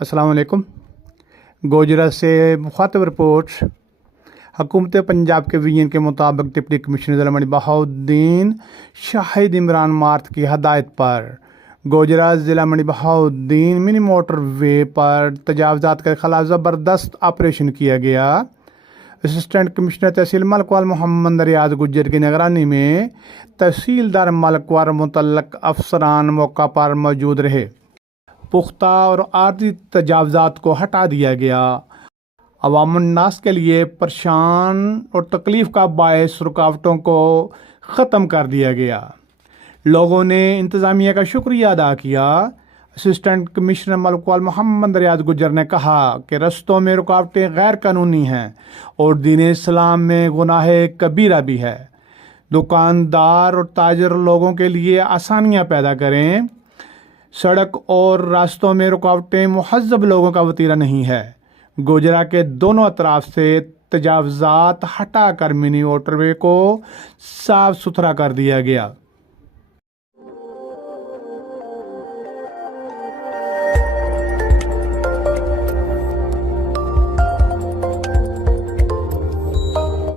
السلام علیکم۔ گوجرا سے مخاطب رپورٹس۔ حکومت پنجاب کے ویژن کے مطابق ڈپٹی کمشنر ضلع منڈی بہاؤالدین شاہد عمران مارت کی ہدایت پر گوجرا ضلع منڈی بہاؤالدین منی موٹر وے پر تجاوزات کے خلاف زبردست آپریشن کیا گیا۔ اسسٹنٹ کمشنر تحصیل ملکوال محمد ریاض گجر کی نگرانی میں تحصیلدار ملکوال متعلق افسران موقع پر موجود رہے۔ پختہ اور عارضی تجاوزات کو ہٹا دیا گیا۔ عوام الناس کے لیے پریشان اور تکلیف کا باعث رکاوٹوں کو ختم کر دیا گیا۔ لوگوں نے انتظامیہ کا شکریہ ادا کیا۔ اسسٹنٹ کمشنر ملکوال محمد ریاض گجر نے کہا کہ رستوں میں رکاوٹیں غیر قانونی ہیں اور دین اسلام میں گناہ کبیرہ بھی ہے۔ دکاندار اور تاجر لوگوں کے لیے آسانیاں پیدا کریں۔ سڑک اور راستوں میں رکاوٹیں مہذب لوگوں کا وتیرہ نہیں ہے۔ گوجرا کے دونوں اطراف سے تجاوزات ہٹا کر منی موٹر وے کو صاف ستھرا کر دیا گیا۔